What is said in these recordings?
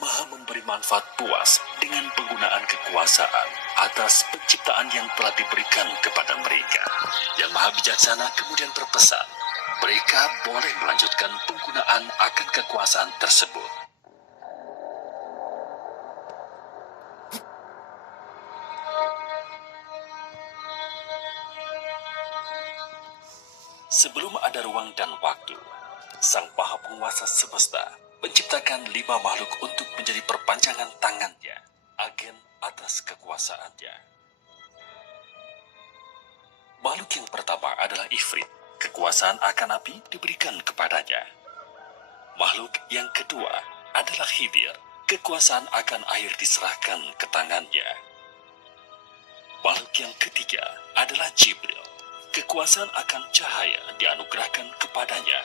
Maha memberi manfaat puas dengan penggunaan kekuasaan atas penciptaan yang telah diberikan kepada mereka. Yang Maha Bijaksana kemudian berpesan, mereka boleh melanjutkan penggunaan akan kekuasaan tersebut. Sebelum ada ruang dan waktu, Sang Maha Penguasa semesta menciptakan 5 makhluk untuk menjadi perpanjangan tangannya, agen atas kekuasaannya. Makhluk yang pertama adalah Ifrit. Kekuasaan akan api diberikan kepadanya. Makhluk yang kedua adalah Khidir. Kekuasaan akan air diserahkan ke tangannya. Makhluk yang ketiga adalah Jibril. Kekuasaan akan cahaya dianugerahkan kepadanya.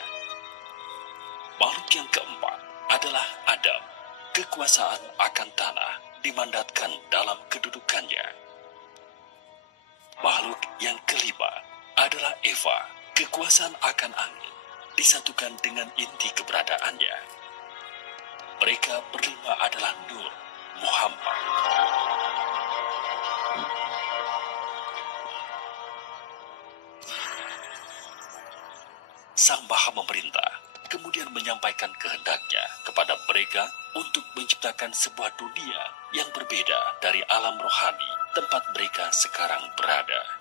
Makhluk yang keempat adalah Adam. Kekuasaan akan tanah dimandatkan dalam kedudukannya. Makhluk yang kelima adalah Eva. Kekuasaan akan angin disatukan dengan inti keberadaannya. Mereka berlima adalah Nur Muhammad. Sang Maha memerintah, kemudian menyampaikan kehendaknya kepada mereka untuk menciptakan sebuah dunia yang berbeda dari alam rohani tempat mereka sekarang berada.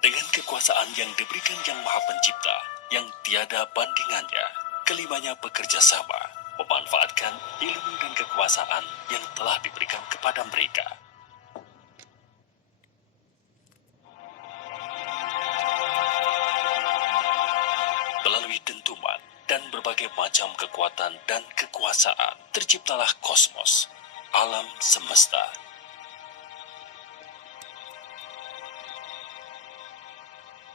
Dengan kekuasaan yang diberikan Yang Maha Pencipta, yang tiada bandingannya, kelimanya bekerja sama, memanfaatkan ilmu dan kekuasaan yang telah diberikan kepada mereka. Melalui dentuman dan berbagai macam kekuatan dan kekuasaan, terciptalah kosmos, alam semesta.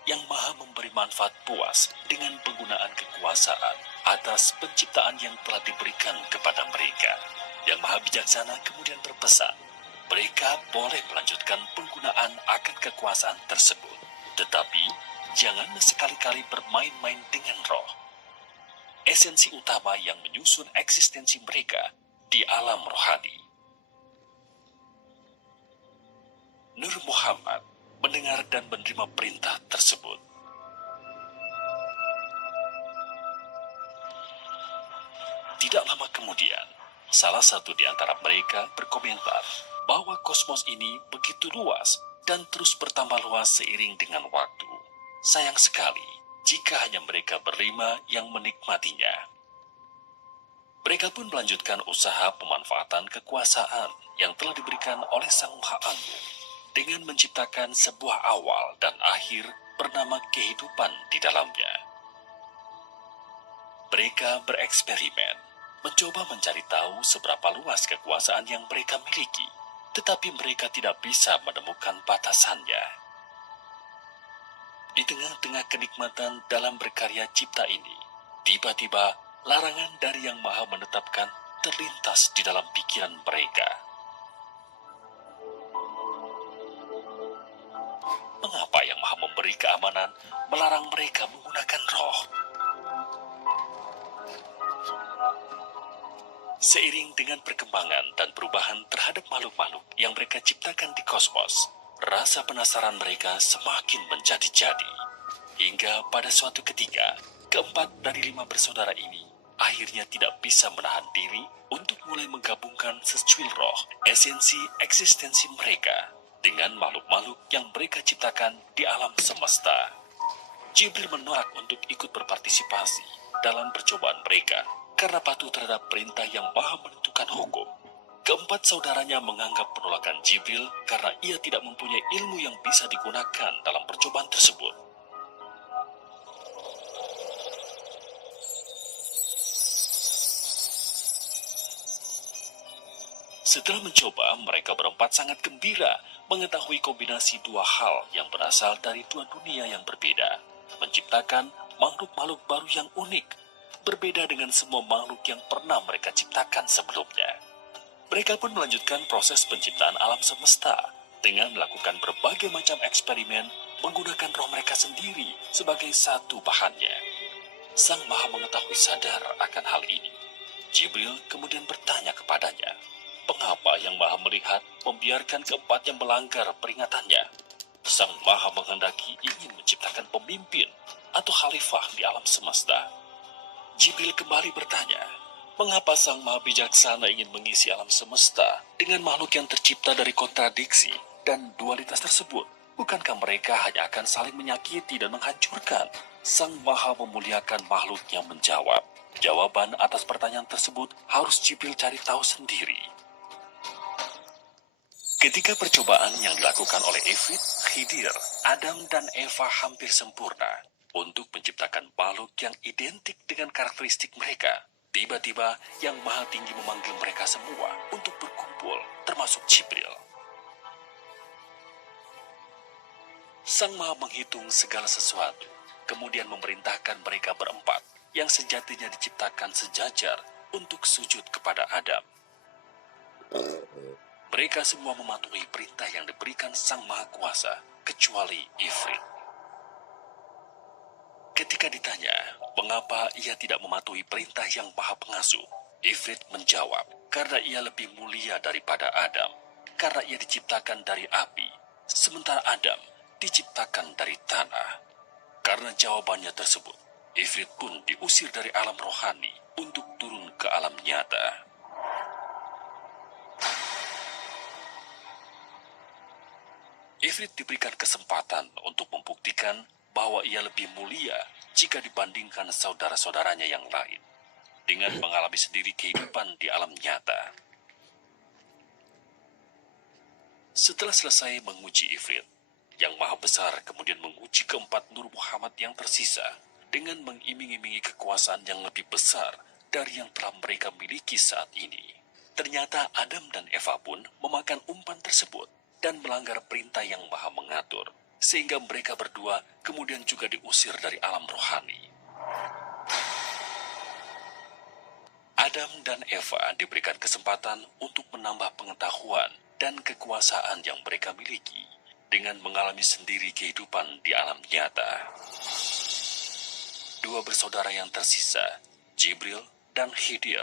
Yang Maha memberi manfaat puas dengan penggunaan kekuasaan atas penciptaan yang telah diberikan kepada mereka. Yang Maha Bijaksana kemudian berpesan, mereka boleh melanjutkan penggunaan akan kekuasaan tersebut, tetapi jangan sekali-kali bermain-main dengan roh, esensi utama yang menyusun eksistensi mereka di alam rohani. Nur Muhammad mendengar dan menerima perintah tersebut. Tidak lama kemudian, salah satu di antara mereka berkomentar bahwa kosmos ini begitu luas dan terus bertambah luas seiring dengan waktu. Sayang sekali jika hanya mereka berlima yang menikmatinya. Mereka pun melanjutkan usaha pemanfaatan kekuasaan yang telah diberikan oleh Sang Maha Agung dengan menciptakan sebuah awal dan akhir bernama kehidupan di dalamnya. Mereka bereksperimen, mencoba mencari tahu seberapa luas kekuasaan yang mereka miliki, tetapi mereka tidak bisa menemukan batasannya. Di tengah-tengah kenikmatan dalam berkarya cipta ini, tiba-tiba larangan dari Yang Maha menetapkan terlintas di dalam pikiran mereka. Mengapa Yang Maha memberi keamanan melarang mereka menggunakan roh? Seiring dengan perkembangan dan perubahan terhadap makhluk-makhluk yang mereka ciptakan di kosmos, rasa penasaran mereka semakin menjadi-jadi. Hingga pada suatu ketika, keempat dari 5 bersaudara ini akhirnya tidak bisa menahan diri untuk mulai menggabungkan secuil roh, esensi eksistensi mereka dengan makhluk-makhluk yang mereka ciptakan di alam semesta. Jibril menolak untuk ikut berpartisipasi dalam percobaan mereka karena patuh terhadap perintah Yang Maha menentukan hukum. Keempat saudaranya menganggap penolakan Jibril karena ia tidak mempunyai ilmu yang bisa digunakan dalam percobaan tersebut. Setelah mencoba, mereka berempat sangat gembira mengetahui kombinasi 2 hal yang berasal dari 2 dunia yang berbeda, menciptakan makhluk-makhluk baru yang unik, berbeda dengan semua makhluk yang pernah mereka ciptakan sebelumnya. Mereka pun melanjutkan proses penciptaan alam semesta dengan melakukan berbagai macam eksperimen menggunakan roh mereka sendiri sebagai satu bahannya. Sang Maha mengetahui sadar akan hal ini. Jibril kemudian bertanya kepadanya, "Mengapa Yang Maha Melihat membiarkan keempat yang melanggar peringatannya? Sang Maha menghendaki ingin menciptakan pemimpin atau khalifah di alam semesta." Jibril kembali bertanya, "Mengapa Sang Maha Bijaksana ingin mengisi alam semesta dengan makhluk yang tercipta dari kontradiksi dan dualitas tersebut? Bukankah mereka hanya akan saling menyakiti dan menghancurkan?" Sang Maha memuliakan makhluknya menjawab, "Jawaban atas pertanyaan tersebut harus Jibril cari tahu sendiri." Ketika percobaan yang dilakukan oleh Ifrit, Khidir, Adam, dan Eva hampir sempurna untuk menciptakan makhluk yang identik dengan karakteristik mereka, tiba-tiba Yang Maha Tinggi memanggil mereka semua untuk berkumpul, termasuk Jibril. Sang Maha menghitung segala sesuatu, kemudian memerintahkan mereka berempat yang sejatinya diciptakan sejajar untuk sujud kepada Adam. Mereka semua mematuhi perintah yang diberikan Sang Maha Kuasa, kecuali Ifrit. Ketika ditanya, mengapa ia tidak mematuhi perintah Yang Maha Pengasuh, Ifrit menjawab, karena ia lebih mulia daripada Adam, karena ia diciptakan dari api, sementara Adam diciptakan dari tanah. Karena jawabannya tersebut, Ifrit pun diusir dari alam rohani untuk turun ke alam nyata. Ifrit diberikan kesempatan untuk membuktikan bahwa ia lebih mulia jika dibandingkan saudara-saudaranya yang lain, dengan mengalami sendiri kehidupan di alam nyata. Setelah selesai menguji Ifrit, Yang Maha Besar kemudian menguji keempat Nur Muhammad yang tersisa dengan mengiming-imingi kekuasaan yang lebih besar dari yang telah mereka miliki saat ini. Ternyata Adam dan Eva pun memakan umpan tersebut dan melanggar perintah Yang Maha Mengatur, sehingga mereka berdua kemudian juga diusir dari alam rohani. Adam dan Eva diberikan kesempatan untuk menambah pengetahuan dan kekuasaan yang mereka miliki dengan mengalami sendiri kehidupan di alam nyata. Dua bersaudara yang tersisa, Jibril dan Khidir,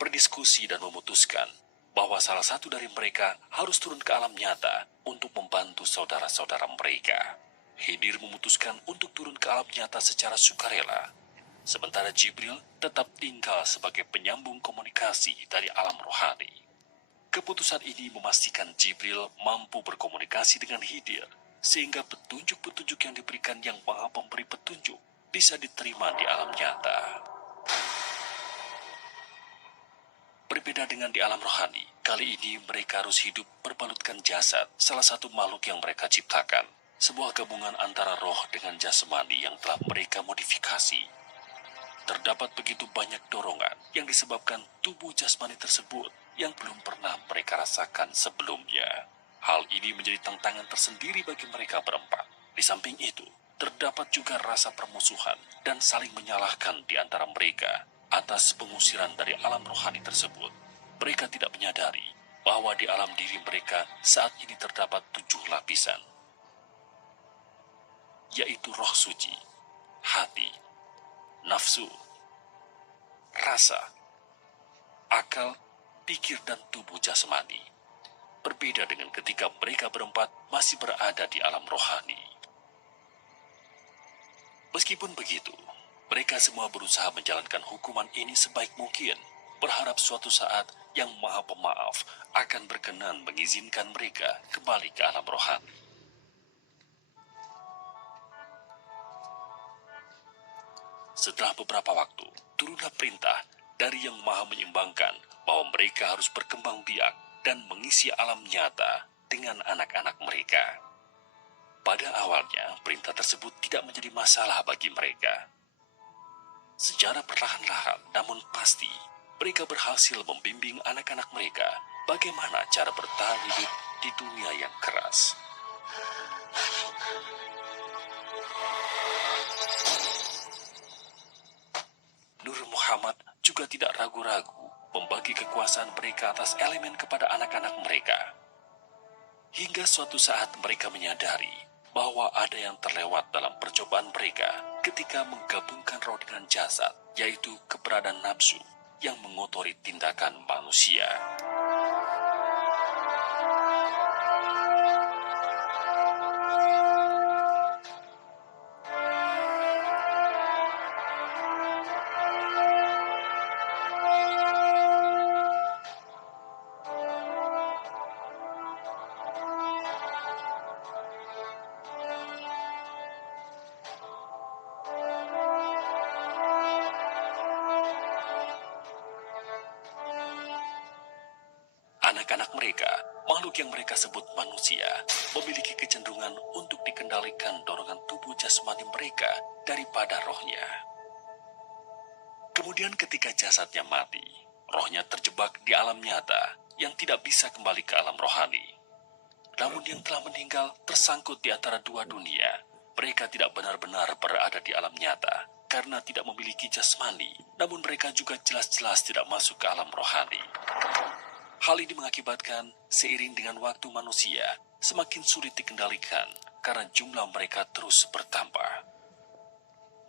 berdiskusi dan memutuskan bahwa salah satu dari mereka harus turun ke alam nyata untuk membantu saudara-saudara mereka. Khidir memutuskan untuk turun ke alam nyata secara sukarela, sementara Jibril tetap tinggal sebagai penyambung komunikasi dari alam rohani. Keputusan ini memastikan Jibril mampu berkomunikasi dengan Khidir, sehingga petunjuk-petunjuk yang diberikan Yang Maha Pemberi Petunjuk bisa diterima di alam nyata. Berbeda dengan di alam rohani, kali ini mereka harus hidup berbalutkan jasad salah satu makhluk yang mereka ciptakan. Sebuah gabungan antara roh dengan jasmani yang telah mereka modifikasi. Terdapat begitu banyak dorongan yang disebabkan tubuh jasmani tersebut yang belum pernah mereka rasakan sebelumnya. Hal ini menjadi tantangan tersendiri bagi mereka berempat. Di samping itu, terdapat juga rasa permusuhan dan saling menyalahkan di antara mereka atas pengusiran dari alam rohani tersebut. Mereka tidak menyadari bahwa di alam diri mereka saat ini terdapat 7 lapisan, yaitu roh suci, hati, nafsu, rasa, akal, pikir, dan tubuh jasmani. Berbeda dengan ketika mereka berempat masih berada di alam rohani. Meskipun begitu, mereka semua berusaha menjalankan hukuman ini sebaik mungkin, berharap suatu saat Yang Maha Pemaaf akan berkenan mengizinkan mereka kembali ke alam rohani. Setelah beberapa waktu, turunlah perintah dari Yang Maha Menyeimbangkan bahwa mereka harus berkembang biak dan mengisi alam nyata dengan anak-anak mereka. Pada awalnya, perintah tersebut tidak menjadi masalah bagi mereka. Secara perlahan-lahan namun pasti, mereka berhasil membimbing anak-anak mereka bagaimana cara bertahan hidup di dunia yang keras. Nur Muhammad juga tidak ragu-ragu membagi kekuasaan mereka atas elemen kepada anak-anak mereka. Hingga suatu saat mereka menyadari bahwa ada yang terlewat dalam percobaan mereka ketika menggabungkan roh dengan jasad, yaitu keberadaan nafsu. yang mengotori tindakan manusia. Anak-anak mereka, makhluk yang mereka sebut manusia, memiliki kecenderungan untuk dikendalikan dorongan tubuh jasmani mereka daripada rohnya. Kemudian ketika jasadnya mati, rohnya terjebak di alam nyata yang tidak bisa kembali ke alam rohani. Namun yang telah meninggal tersangkut di antara dua dunia. Mereka tidak benar-benar berada di alam nyata karena tidak memiliki jasmani, namun mereka juga jelas-jelas tidak masuk ke alam rohani. Hal ini mengakibatkan seiring dengan waktu manusia semakin sulit dikendalikan karena jumlah mereka terus bertambah.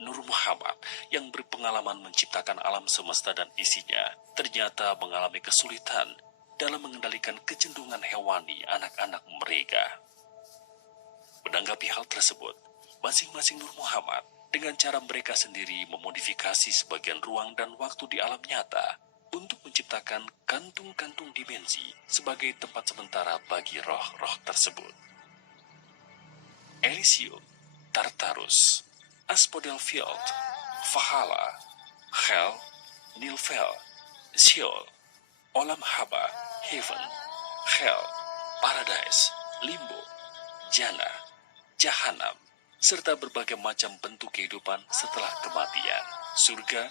Nur Muhammad yang berpengalaman menciptakan alam semesta dan isinya ternyata mengalami kesulitan dalam mengendalikan kecenderungan hewani anak-anak mereka. Menanggapi hal tersebut, masing-masing Nur Muhammad dengan cara mereka sendiri memodifikasi sebagian ruang dan waktu di alam nyata untuk menciptakan kantung-kantung dimensi sebagai tempat sementara bagi roh-roh tersebut. Elysium, Tartarus, Asphodel Field, Valhalla, Hell, Nilfgaard, Sheol, Olam Haba, Heaven, Hell, Paradise, Limbo, Jannah, Jahanam, serta berbagai macam bentuk kehidupan setelah kematian, surga,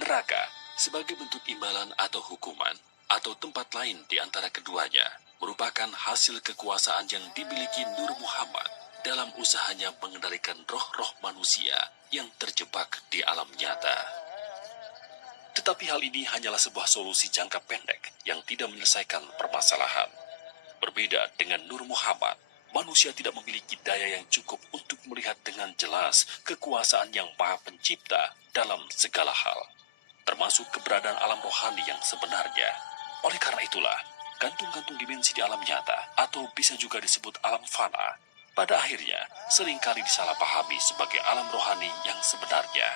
neraka, sebagai bentuk imbalan atau hukuman, atau tempat lain di antara keduanya, merupakan hasil kekuasaan yang dimiliki Nur Muhammad dalam usahanya mengendalikan roh-roh manusia yang terjebak di alam nyata. Tetapi hal ini hanyalah sebuah solusi jangka pendek yang tidak menyelesaikan permasalahan. Berbeda dengan Nur Muhammad, manusia tidak memiliki daya yang cukup untuk melihat dengan jelas kekuasaan yang Maha Pencipta dalam segala hal, termasuk keberadaan alam rohani yang sebenarnya. Oleh karena itulah, kantung-kantung dimensi di alam nyata, atau bisa juga disebut alam fana, pada akhirnya seringkali disalahpahami sebagai alam rohani yang sebenarnya.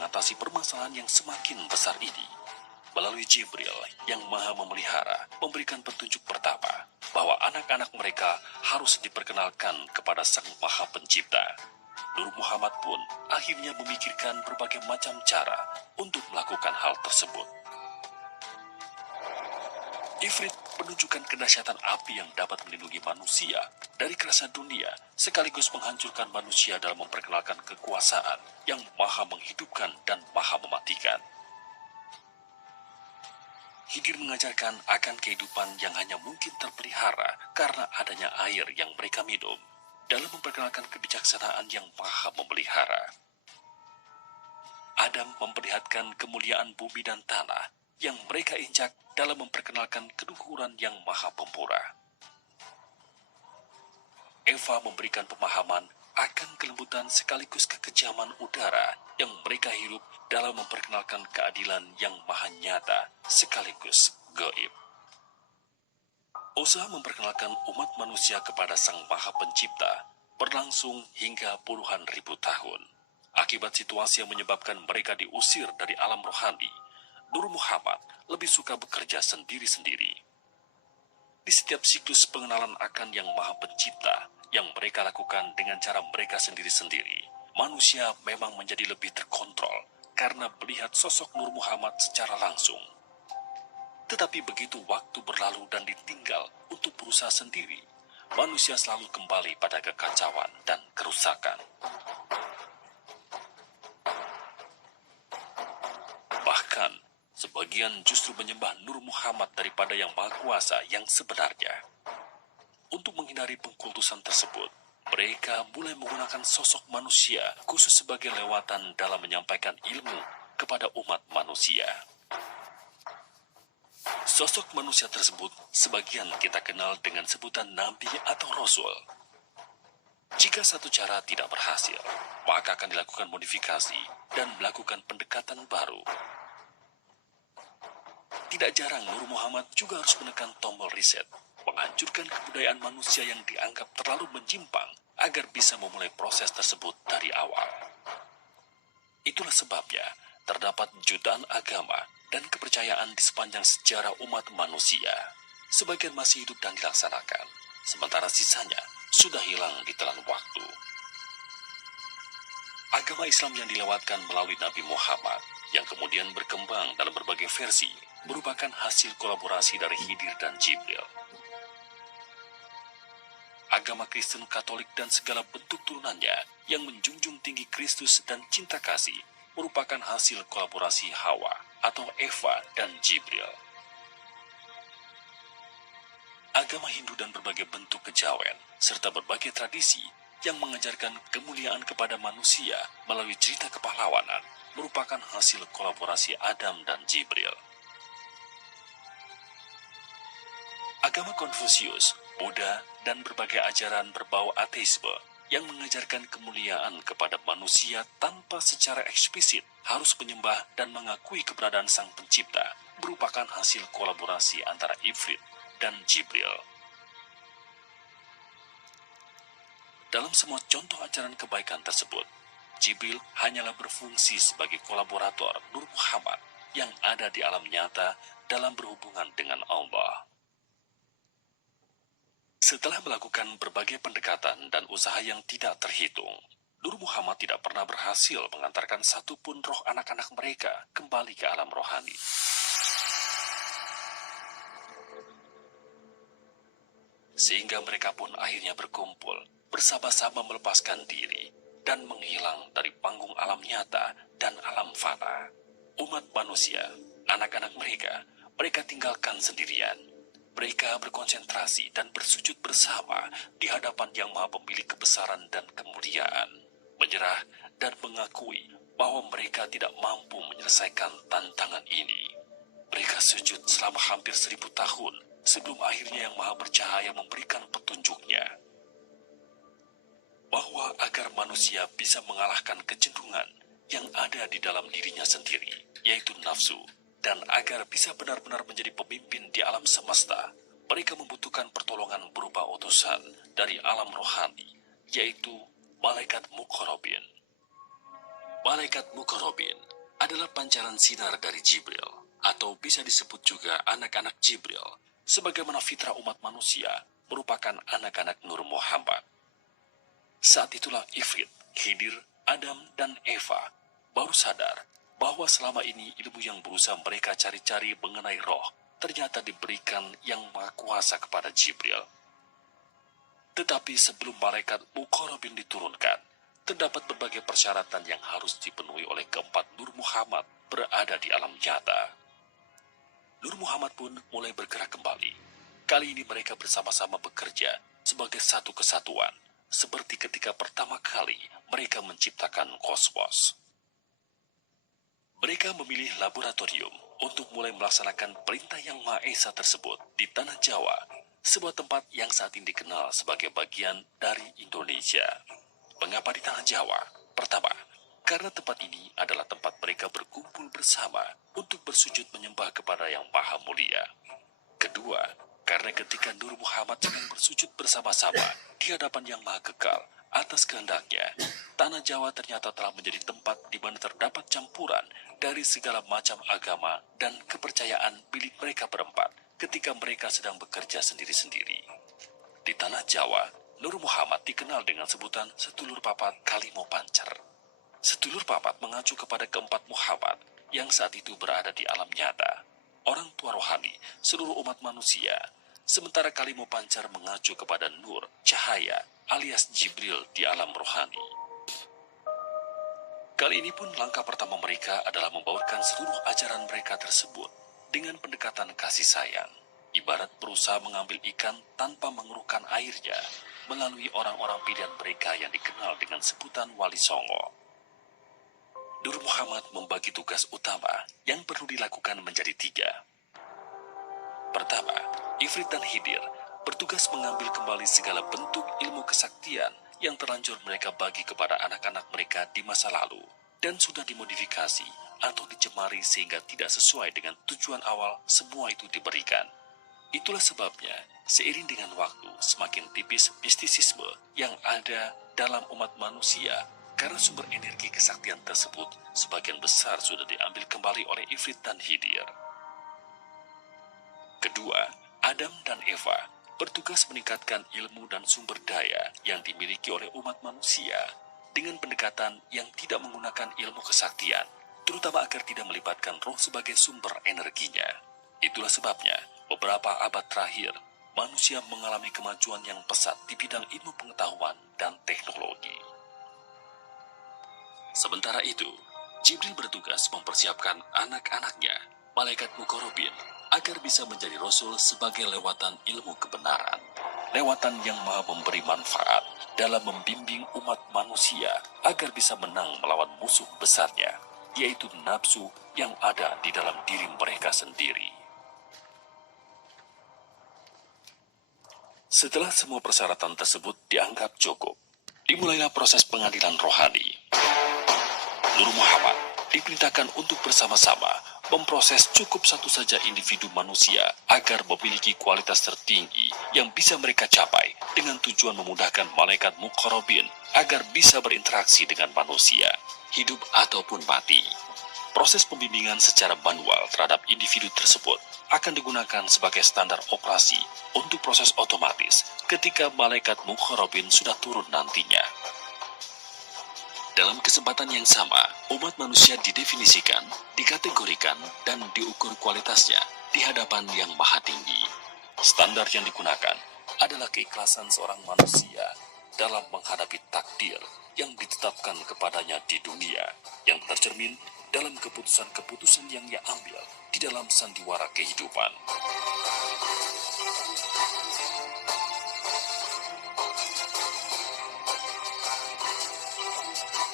Mengatasi permasalahan yang semakin besar ini, melalui Jibril yang Maha Memelihara memberikan petunjuk pertama bahwa anak-anak mereka harus diperkenalkan kepada Sang Maha Pencipta. Nur Muhammad pun akhirnya memikirkan berbagai macam cara untuk melakukan hal tersebut. Ifrit menunjukkan kedahsyatan api yang dapat melindungi manusia dari kerasa dunia, sekaligus menghancurkan manusia dalam memperkenalkan kekuasaan yang maha menghidupkan dan maha mematikan. Khidir mengajarkan akan kehidupan yang hanya mungkin terpelihara karena adanya air yang mereka minum, dalam memperkenalkan kebijaksanaan yang maha memelihara. Adam memperlihatkan kemuliaan bumi dan tanah yang mereka injak dalam memperkenalkan keluhuran yang maha pemurah. Eva memberikan pemahaman akan kelembutan sekaligus kekejaman udara yang mereka hirup dalam memperkenalkan keadilan yang maha nyata sekaligus gaib. Usaha memperkenalkan umat manusia kepada Sang Maha Pencipta berlangsung hingga puluhan ribu tahun. Akibat situasi yang menyebabkan mereka diusir dari alam rohani, Nur Muhammad lebih suka bekerja sendiri-sendiri. Di setiap siklus pengenalan akan Yang Maha Pencipta yang mereka lakukan dengan cara mereka sendiri-sendiri, manusia memang menjadi lebih terkontrol karena melihat sosok Nur Muhammad secara langsung. Tetapi begitu waktu berlalu dan ditinggal untuk berusaha sendiri, manusia selalu kembali pada kekacauan dan kerusakan. Bahkan, sebagian justru menyembah Nur Muhammad daripada Yang Maha Kuasa yang sebenarnya. Untuk menghindari pengkultusan tersebut, Mereka mulai menggunakan sosok manusia khusus sebagai lewatan dalam menyampaikan ilmu kepada umat manusia. Sosok manusia tersebut sebagian kita kenal dengan sebutan nabi atau rasul. Jika satu cara tidak berhasil, maka akan dilakukan modifikasi dan melakukan pendekatan baru. Tidak jarang Nur Muhammad juga harus menekan tombol reset, menghancurkan kebudayaan manusia yang dianggap terlalu menyimpang agar bisa memulai proses tersebut dari awal. Itulah sebabnya terdapat jutaan agama dan kepercayaan di sepanjang sejarah umat manusia. Sebagian masih hidup dan dilaksanakan, sementara sisanya sudah hilang di telan waktu. Agama Islam yang dilewatkan melalui Nabi Muhammad, yang kemudian berkembang dalam berbagai versi, merupakan hasil kolaborasi dari Khidir dan Jibril. Agama Kristen, Katolik, dan segala bentuk turunannya yang menjunjung tinggi Kristus dan cinta kasih merupakan hasil kolaborasi Hawa atau Eva dan Jibril. Agama Hindu dan berbagai bentuk kejawen, serta berbagai tradisi yang mengajarkan kemuliaan kepada manusia melalui cerita kepahlawanan merupakan hasil kolaborasi Adam dan Jibril. Agama Konfusius, Buddha, dan berbagai ajaran berbau ateisme yang mengajarkan kemuliaan kepada manusia tanpa secara eksplisit harus menyembah dan mengakui keberadaan Sang Pencipta merupakan hasil kolaborasi antara Ifrit dan Jibril. Dalam semua contoh ajaran kebaikan tersebut, Jibril hanyalah berfungsi sebagai kolaborator Nur Muhammad yang ada di alam nyata dalam berhubungan dengan Allah. Setelah melakukan berbagai pendekatan dan usaha yang tidak terhitung, Nur Muhammad tidak pernah berhasil mengantarkan satupun roh anak-anak mereka kembali ke alam rohani. Sehingga mereka pun akhirnya berkumpul, bersama-sama melepaskan diri, dan menghilang dari panggung alam nyata dan alam fana. Umat manusia, anak-anak mereka tinggalkan sendirian. Mereka berkonsentrasi dan bersujud bersama di hadapan Yang Maha Pemilik kebesaran dan kemuliaan, menyerah dan mengakui bahwa mereka tidak mampu menyelesaikan tantangan ini. Mereka sujud selama hampir 1000 tahun sebelum akhirnya Yang Maha Bercahaya memberikan petunjuknya. Bahwa agar manusia bisa mengalahkan kecenderungan yang ada di dalam dirinya sendiri, yaitu nafsu, dan agar bisa benar-benar menjadi pemimpin di alam semesta, mereka membutuhkan pertolongan berupa utusan dari alam rohani, yaitu Malaikat Muqarrabin. Malaikat Muqarrabin adalah pancaran sinar dari Jibril, atau bisa disebut juga anak-anak Jibril, sebagaimana fitrah umat manusia merupakan anak-anak Nur Muhammad. Saat itulah Ifrit, Khidir, Adam, dan Eva baru sadar bahwa selama ini ilmu yang berusaha mereka cari-cari mengenai roh ternyata diberikan Yang Maha Kuasa kepada Jibril. Tetapi sebelum malaikat Muqarrabin diturunkan, terdapat berbagai persyaratan yang harus dipenuhi oleh keempat Nur Muhammad berada di alam nyata. Nur Muhammad pun mulai bergerak kembali. Kali ini mereka bersama-sama bekerja sebagai satu kesatuan, seperti ketika pertama kali mereka menciptakan kosmos. Mereka memilih laboratorium untuk mulai melaksanakan perintah Yang Maha Esa tersebut di Tanah Jawa, sebuah tempat yang saat ini dikenal sebagai bagian dari Indonesia. Mengapa di Tanah Jawa? Pertama, karena tempat ini adalah tempat mereka berkumpul bersama untuk bersujud menyembah kepada Yang Maha Mulia. Kedua, karena ketika Nur Muhammad sedang bersujud bersama-sama di hadapan Yang Maha Kekal atas kehendaknya, Tanah Jawa ternyata telah menjadi tempat di mana terdapat campuran dari segala macam agama dan kepercayaan milik mereka berempat ketika mereka sedang bekerja sendiri-sendiri. Di Tanah Jawa, Nur Muhammad dikenal dengan sebutan Sedulur Papat Kalimo Pancer. Sedulur Papat mengacu kepada keempat Muhammad yang saat itu berada di alam nyata, orang tua rohani seluruh umat manusia, sementara Kalimo Pancer mengacu kepada Nur, cahaya, alias Jibril di alam rohani. Kali ini pun langkah pertama mereka adalah membawakan seluruh ajaran mereka tersebut dengan pendekatan kasih sayang, ibarat berusaha mengambil ikan tanpa mengeruhkan airnya, melalui orang-orang pilihan mereka yang dikenal dengan sebutan Wali Songo. Nur Muhammad membagi tugas utama yang perlu dilakukan menjadi 3. Pertama, Ifrit dan Hidir bertugas mengambil kembali segala bentuk ilmu kesaktian yang terlanjur mereka bagi kepada anak-anak mereka di masa lalu dan sudah dimodifikasi atau dicemari sehingga tidak sesuai dengan tujuan awal semua itu diberikan. Itulah sebabnya, seiring dengan waktu, semakin tipis mistisisme yang ada dalam umat manusia karena sumber energi kesaktian tersebut sebagian besar sudah diambil kembali oleh Ifrit dan Hidir. Kedua, Adam dan Eva bertugas meningkatkan ilmu dan sumber daya yang dimiliki oleh umat manusia dengan pendekatan yang tidak menggunakan ilmu kesaktian, terutama agar tidak melibatkan roh sebagai sumber energinya. Itulah sebabnya, beberapa abad terakhir, manusia mengalami kemajuan yang pesat di bidang ilmu pengetahuan dan teknologi. Sementara itu, Jibril bertugas mempersiapkan anak-anaknya, malaikat Muqarrabin, agar bisa menjadi rasul sebagai lewatan ilmu kebenaran. Lewatan yang maha memberi manfaat dalam membimbing umat manusia agar bisa menang melawan musuh besarnya, yaitu nafsu yang ada di dalam diri mereka sendiri. Setelah semua persyaratan tersebut dianggap cukup, dimulailah proses pengadilan rohani. Nur Muhammad diperintahkan untuk bersama-sama memproses cukup satu saja individu manusia agar memiliki kualitas tertinggi yang bisa mereka capai dengan tujuan memudahkan malaikat Muqarrabin agar bisa berinteraksi dengan manusia, hidup ataupun mati. Proses pembimbingan secara manual terhadap individu tersebut akan digunakan sebagai standar operasi untuk proses otomatis ketika malaikat Muqarrabin sudah turun nantinya. Dalam kesempatan yang sama, umat manusia didefinisikan, dikategorikan, dan diukur kualitasnya di hadapan yang maha tinggi. Standar yang digunakan adalah keikhlasan seorang manusia dalam menghadapi takdir yang ditetapkan kepadanya di dunia, yang tercermin dalam keputusan-keputusan yang ia ambil di dalam sandiwara kehidupan.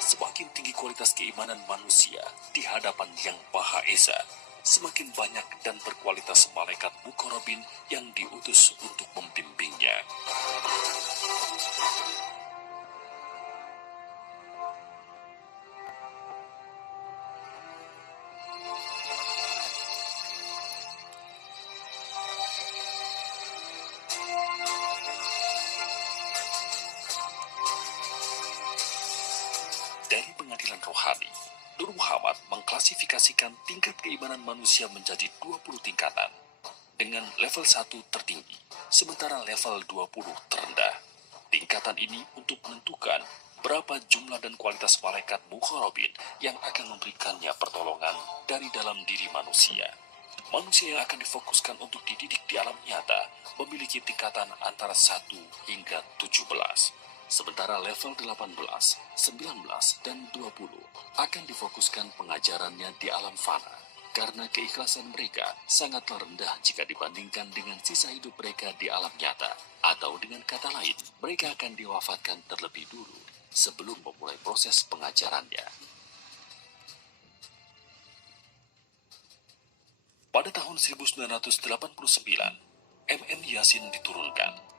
Semakin tinggi kualitas keimanan manusia di hadapan Yang Maha Esa, semakin banyak dan berkualitas malaikat Muqarrabin yang diutus untuk membimbingnya. Dari pengadilan rohani, Nur Muhammad mengklasifikasikan tingkat keimanan manusia menjadi 20 tingkatan, dengan level 1 tertinggi, sementara level 20 terendah. Tingkatan ini untuk menentukan berapa jumlah dan kualitas malaikat Muqarrabin yang akan memberikannya pertolongan dari dalam diri manusia. Manusia yang akan difokuskan untuk dididik di alam nyata memiliki tingkatan antara 1 hingga 17. Sementara level 18, 19, dan 20 akan difokuskan pengajarannya di alam fana. Karena keikhlasan mereka sangatlah rendah jika dibandingkan dengan sisa hidup mereka di alam nyata. Atau dengan kata lain, mereka akan diwafatkan terlebih dulu sebelum memulai proses pengajarannya. Pada tahun 1989, MM Yasin diturunkan.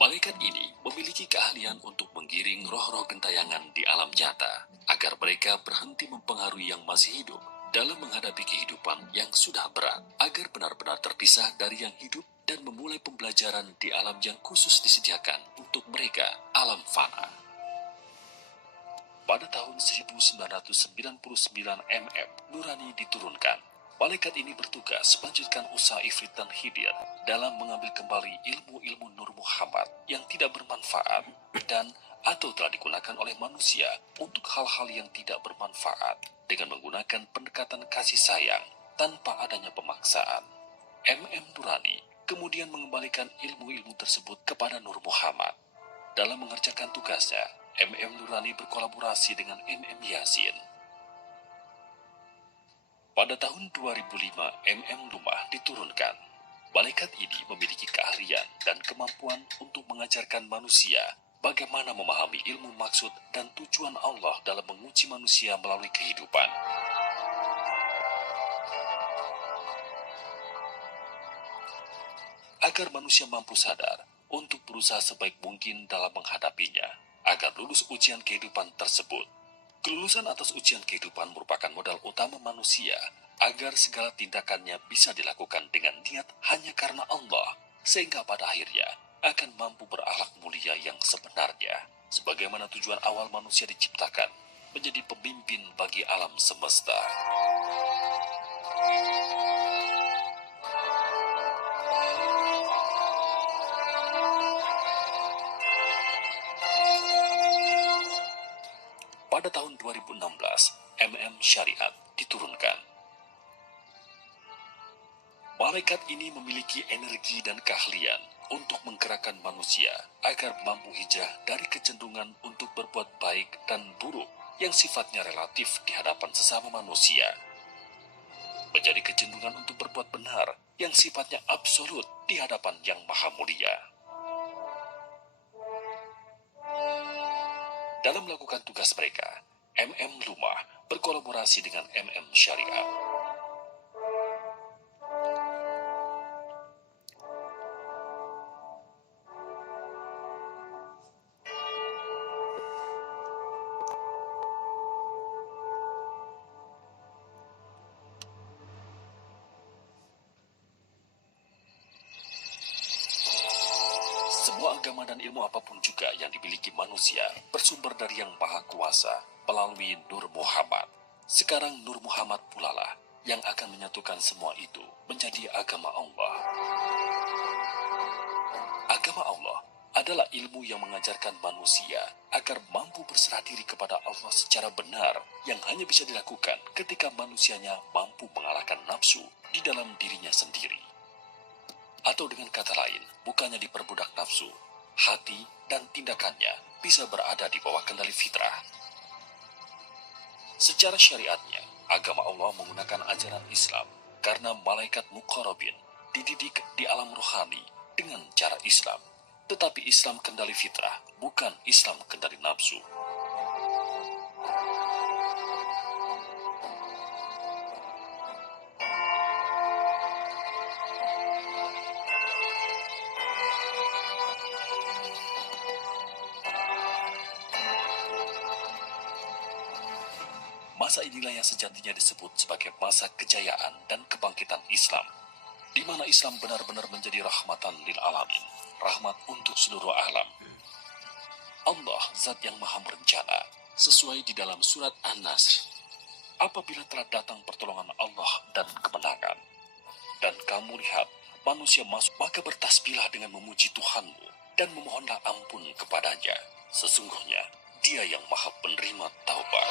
Malaikat ini memiliki keahlian untuk menggiring roh-roh gentayangan di alam nyata agar mereka berhenti mempengaruhi yang masih hidup dalam menghadapi kehidupan yang sudah berat, agar benar-benar terpisah dari yang hidup dan memulai pembelajaran di alam yang khusus disediakan untuk mereka, alam fana. Pada tahun 1999 MM Nurani diturunkan. Malaikat ini bertugas melanjutkan usaha Ifrit dan Hidir dalam mengambil kembali ilmu-ilmu Nur Muhammad yang tidak bermanfaat dan atau telah digunakan oleh manusia untuk hal-hal yang tidak bermanfaat dengan menggunakan pendekatan kasih sayang tanpa adanya pemaksaan. MM Nurani kemudian mengembalikan ilmu-ilmu tersebut kepada Nur Muhammad. Dalam mengerjakan tugasnya, MM Nurani berkolaborasi dengan MM Yasin. Pada tahun 2005, MM Lumah diturunkan. Malaikat ini memiliki keahlian dan kemampuan untuk mengajarkan manusia bagaimana memahami ilmu maksud dan tujuan Allah dalam menguji manusia melalui kehidupan. Agar manusia mampu sadar untuk berusaha sebaik mungkin dalam menghadapinya, agar lulus ujian kehidupan tersebut. Kelulusan atas ujian kehidupan merupakan modal utama manusia agar segala tindakannya bisa dilakukan dengan niat hanya karena Allah, sehingga pada akhirnya akan mampu berakhlak mulia yang sebenarnya, sebagaimana tujuan awal manusia diciptakan, menjadi pemimpin bagi alam semesta. Pada tahun 2016, Syariat diturunkan. Malaikat ini memiliki energi dan keahlian untuk menggerakkan manusia agar mampu hijrah dari kecenderungan untuk berbuat baik dan buruk yang sifatnya relatif di hadapan sesama manusia, menjadi kecenderungan untuk berbuat benar yang sifatnya absolut di hadapan Yang Maha Mulia. Dalam melakukan tugas mereka, Lumah berkolaborasi dengan Syariat. Semua agama dan ilmu apapun juga yang dimiliki manusia bersumber dari Yang Maha Kuasa melalui Nur Muhammad. Sekarang Nur Muhammad pula lah yang akan menyatukan semua itu menjadi agama Allah. Agama Allah adalah ilmu yang mengajarkan manusia agar mampu berserah diri kepada Allah secara benar yang hanya bisa dilakukan ketika manusianya mampu mengalahkan nafsu di dalam dirinya sendiri. Atau dengan kata lain, bukannya diperbudak nafsu, hati dan tindakannya bisa berada di bawah kendali fitrah. Secara syariatnya, agama Allah menggunakan ajaran Islam karena malaikat muqarrabin dididik di alam rohani dengan cara Islam. Tetapi Islam kendali fitrah, bukan Islam kendali nafsu. Masa inilah yang sejatinya disebut sebagai masa kejayaan dan kebangkitan Islam, di mana Islam benar-benar menjadi rahmatan lil alamin, rahmat untuk seluruh alam. Allah, Zat yang Maha Merencana, sesuai di dalam surat An-Nasr. Apabila telah datang pertolongan Allah dan kemenangan, dan kamu lihat manusia masuk, maka bertasbihlah dengan memuji Tuhanmu dan memohonlah ampun kepadanya. Sesungguhnya Dia yang Maha Penerima Taubat.